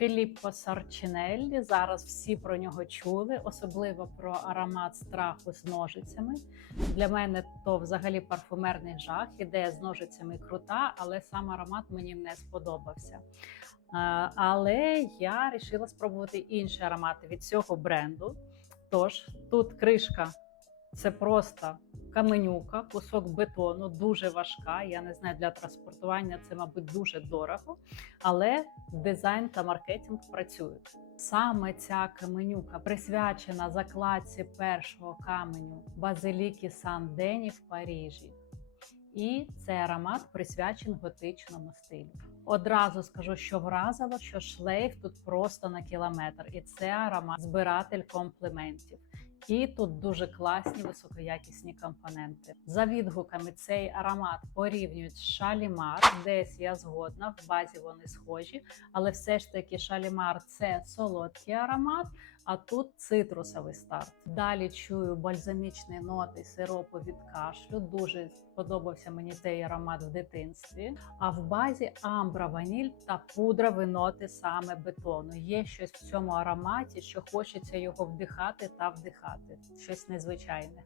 Філіппо Сарчинеллі. Зараз всі про нього чули, особливо про аромат страху з ножицями. Для мене то взагалі парфумерний жах. Ідея з ножицями крута, але сам аромат мені не сподобався. Але я вирішила спробувати інші аромати від цього бренду. Тож тут кришка це просто каменюка, кусок бетону, дуже важка. Я не знаю, для транспортування це, мабуть, дуже дорого, але дизайн та маркетинг працюють. Саме ця каменюка присвячена закладці першого каменю Базиліки Сан-Дені в Парижі. І цей аромат присвячений готичному стилю. Одразу скажу, що вразило, що шлейф тут просто на кілометр, і це аромат збиратель компліментів. І тут дуже класні високоякісні компоненти. За відгуками цей аромат порівнюють з шалімар. Десь я згодна, в базі вони схожі, але все ж таки шалімар це солодкий аромат, а тут цитрусовий старт. Далі чую бальзамічні ноти сиропу від кашлю. Дуже сподобався мені цей аромат в дитинстві. А в базі амбра, ваніль та пудрові ноти саме бетону. Є щось в цьому ароматі, що хочеться його вдихати та вдихати. Щось незвичайне.